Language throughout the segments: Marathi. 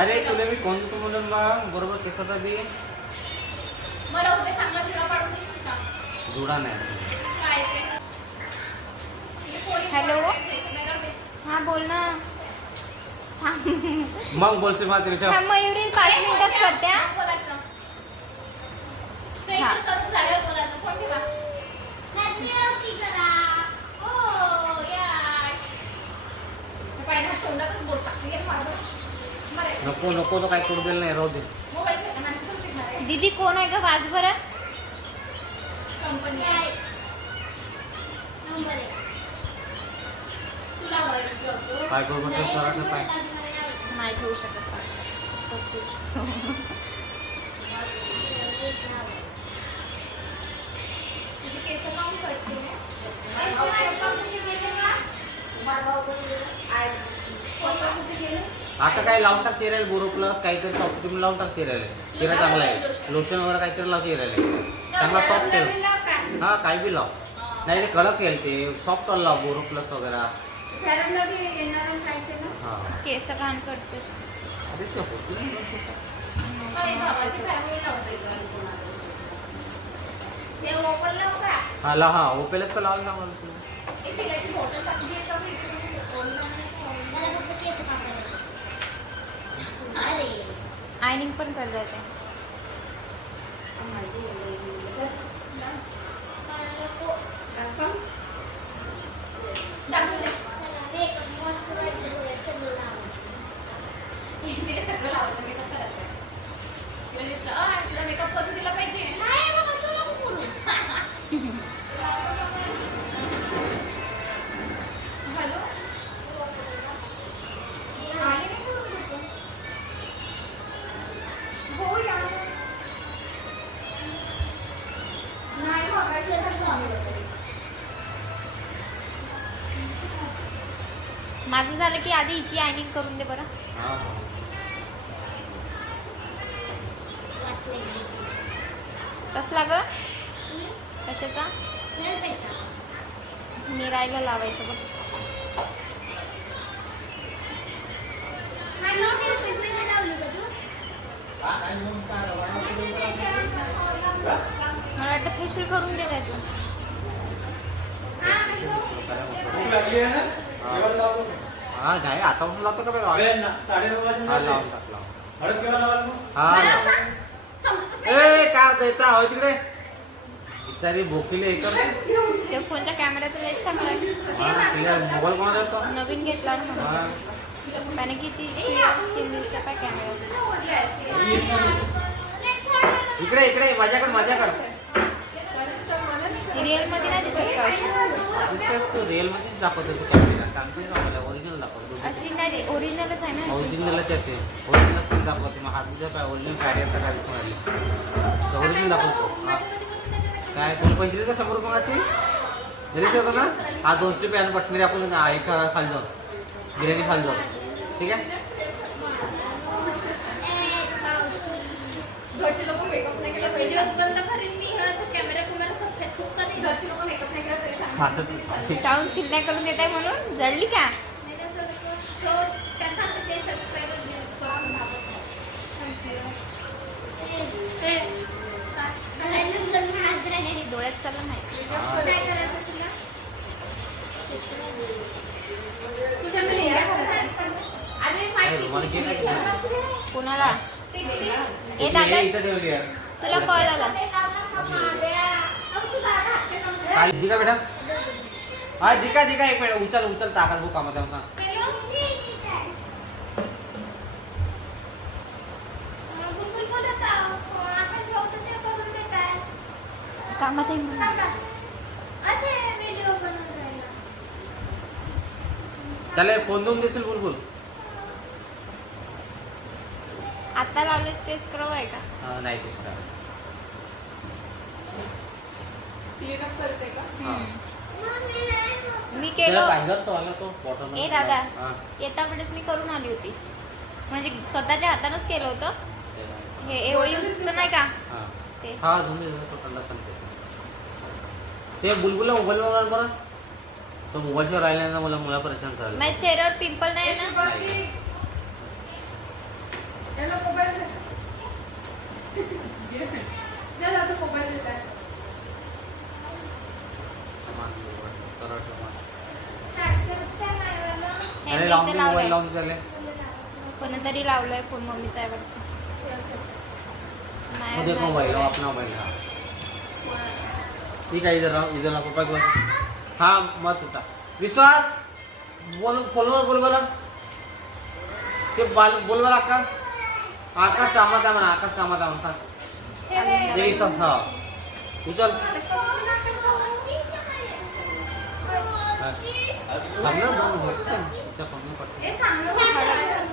अरे तुला मी कोण देतो म्हणून मग बरोबर केसाचा बी मला उद्या चांगला जुडा पाडून देशील का? जुडा नाही काय ते? हॅलो हा बोल ना. मग बोलशील मला तिथे हा मयुरी 5 मिनिटात करते हा. बोलायचं. फेशियल करून झाल्यावर बोलायचं. फोन ठेवा. हो, यश. हे पाहिलं ना, तोंडातच बोट टाकली आहे माझं. बरं. नको नको तो काय करू दिलं नाही राहू दे. मोबाईल घे, माणसं पण भेटणार आहे. दीदी कोण आहे का वाज बरं. कंपनी आहे. तुला माहिती काय करू म्हटलं सराठं काय नाही ठेवू शकत. तुझे केस लावून पडते. आता काय लावून टाक चेहऱ्याला बोरो प्लस काहीतरी सॉफ्ट क्रीम लावून टाक चेहऱ्याला. चेहरा चांगला आहे. लोशन वगैरे काहीतरी लाव चेहऱ्याला. चांगला सॉफ्ट ठेव. हा काही बी लाव. नाही ते कडक येईल ते सॉफ्ट लाव बोरो प्लस वगैरे. हा केस घाण करतेस. अरे ते होतं नाही ना केसात. हा ला हा ओपेलच तर लावलं ना मला तुला. आयनिंग पण कर जाते. सगळं लावायचं मेकअप करायचं. तुला मेकअप करून दिला पाहिजे. हॅलो हो यार नाही माझं झालं की आधी हिची आयनिंग करून दे बरं. हा हा कसला ग कशाचा निरायला लावायचं बघ. मला वाटतं फेशियल करून दे काय तू. हा नाही आता पण लावतो का बघा. हा लावून टाक लावून. हा ए कार देता हो तिकडे बिचारी बोकीले हे कर. ते फोनच्या कॅमेऱ्यात लय चांगला आहे. हा तिला मोबाईल कोणा देतो. नवीन घेतला ना म्हणून. हा त्याने किती स्किन दिसते काय कॅमेऱ्यात. इकडे इकडे माझ्याकडे रिअल मध्ये नाही दिसत का अशी. सिस्टर्स तू रिअल मध्येच दाखवतो तू कॅमेरा सांगते ना मला ओरिजिनल दाखवतो. अशी नाही ओरिजिनलच आहे ना. ओरिजिनलच येते ओरिजिनल स्किन दाखवते मग हात तुझ्या काय ओरिजिनल कॅरियर काय दिसून राहिली ओरिजिनल दाखवतो. हा काय कोण पैसे देतो 100 रुपये असे दिले होतं ना. हा 200 रुपये आणि पटमिरी आपण एक खाली जाऊन बिर्याणी खाली जाऊ ठीक आहे. घरचे लोक मेकअप नाही केला व्हिडिओ बंद करीन मी. कॅमेरा कुमेरा सब फेक खूप कधी घरचे लोक मेकअप नाही करत तरी सांग. आता तू टाऊन किल्ल्या करून देत आहे म्हणून जळली का. तो त्यांना ते सबस्क्राइबर डोळ्यात चाललं नाही. काय करायचं तुला तुझ्या मी काय रुमाल गेला की कोणाला ए दादा इथं ठेवली आहे. तुला कॉल आला. खाली दिका बेटा हा दिका एक मिनिट उचल टाका भाऊ कामात आहे सांग. कामात आहे म्हणून. त्याला फोन देऊन देशील बुलबुल. आता लावलेस ते स्क्रब आहे का. नाही दिसणार. करते का मी त्याला केलं. पाहिजे तो आला तो बॉटल ए दादा येता वेळेस मी करून आली होती म्हणजे स्वतःच्या हातानंच केलं होतं. हे एवढी नाही का ते. हा तुम्ही तो थंड करते ते बुलबुलला मोबाईल वगैरे बरं तो मोबाईलवर राहिल्यानं मला परेशान करायला. माझ्या चेहऱ्यावर पिंपल नाही ना. याला मोबाईल दे. चल आता मोबाईल देतात. सरळ टमाटर. चार्जर त्या मायवाला. हे अरे मी लावून इथे दे, लावलंय मोबाईल लावून झाले. कोणीतरी लावलंय फोन मम्मीचा आहे वाटतं नाही देखो नाही मोबाईल जोडलंय. अपना मोबाईल हाँ ठीक है इधर ना पापा को हाँ मत उठा विश्वास बोल फॉलोवर बोल बरं ते बोल बरं आकाश कामात आहे म्हणा आकाश कामात आहे म्हणा सांग ते विश्वास हा उचल थांब ना दोन मिनिटं. त्याच्या फोनवर पटकन. हे सांगलं.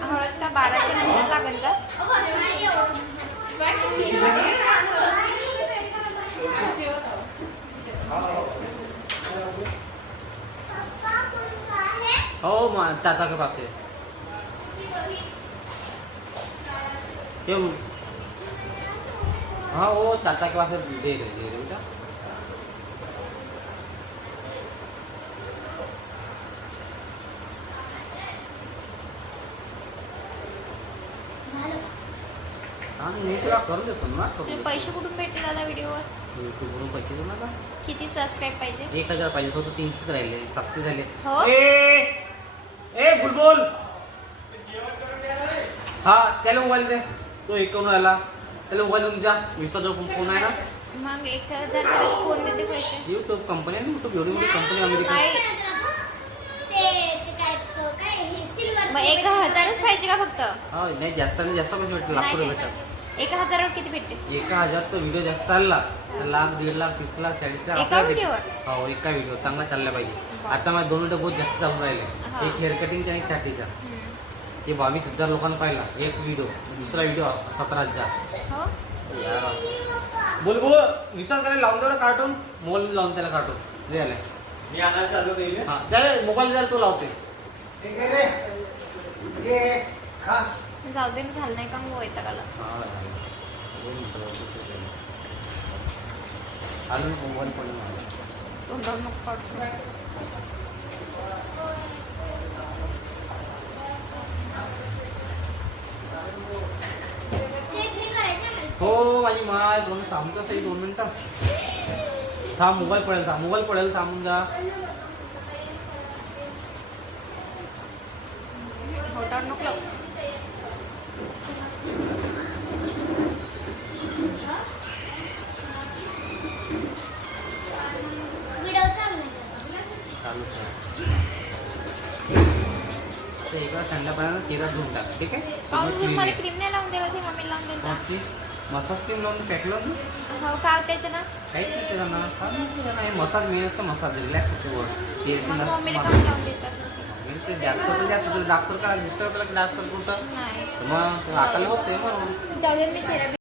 हळद का 12च्या नंतर लागेल का हो चाचा के पास है ते हाँ वो चाचा के पास दे रहे बेटा हाँ मी तुला करून देतो ना करून तुला देतो. पैसे कुठून भेटले दादा व्हिडिओवर युट्यूबवरून पैसे देऊ नका किती सबस्क्राईब पाहिजे 1000 पाहिजे फक्त 300 राहिले 700 झाले हो? ए बुलबुल हा त्याला मोबाईल दे तो एकूण आला त्याला मोबाईल देऊन द्या विश्वास फोन आहे ना मग 1000 साठी कोण देते पैसे युट्यूब कंपनी आहे युट्यूब एवढी मोठी कंपनी अमेरिका नाही मग 1000च पाहिजे का फक्त हा नाही जास्त आणि जास्त पैसे भेटतात लाखो रुपये भेटतात 1000वर किती भेटते 1000 तर व्हिडिओ जास्त चालला तर लाख 1.5 लाख 30 लाख 40 लाख एका आपल्याला व्हिडिओवर? भेटतात. हो एका व्हिडिओ चांगला चालला पाहिजे आता माझे 2 व्हिडिओ बहुत जास्त चालून राहिले हा. एक हेअर कटिंगचा आणि एक छातीचा ते 22,000 लोकांना पाहिला एक व्हिडिओ दुसरा व्हिडिओ 17,000 हो यार बोल बोल विश्वास करायला लावून तेवढं कार्टून मोबाईल लावून त्याला कार्टून द्यायला मी आणायला चालू केली हा त्याला मोबाईल द्यायला तो लावते जाऊ दे ना झालं नाही का मग वैतागाला अजून मोबाईल पण तोंडावर नको पाडू. हो माझी माय दोन थांबतो सही 2 मिनिटं थांब मोबाईल पडेल थांबून जा होटावर नको लावू. चालूच आहे आता एका थंड पाण्यानं चेहरा धुवून टाक ठीक आहे पाऊस पूर्ण मला clean क्रीम नाही लावून दिला ते मम्मी लावून दिलं कोणची मसाज क्रीम लावून पॅक लावून हो का त्याच्या ना काहीच नाही त्याला ना काय नाही त्याला नाही मसाज मेन असतं मसाज रिलॅक्स होते वर मग मम्मीला चेहऱ्याची काम लावून देतात डार्क सर्कल दिसतं त्याला डार्क सर्कल कुठं नाही मग आता होते म्हणून जाऊ दे मी चेहरा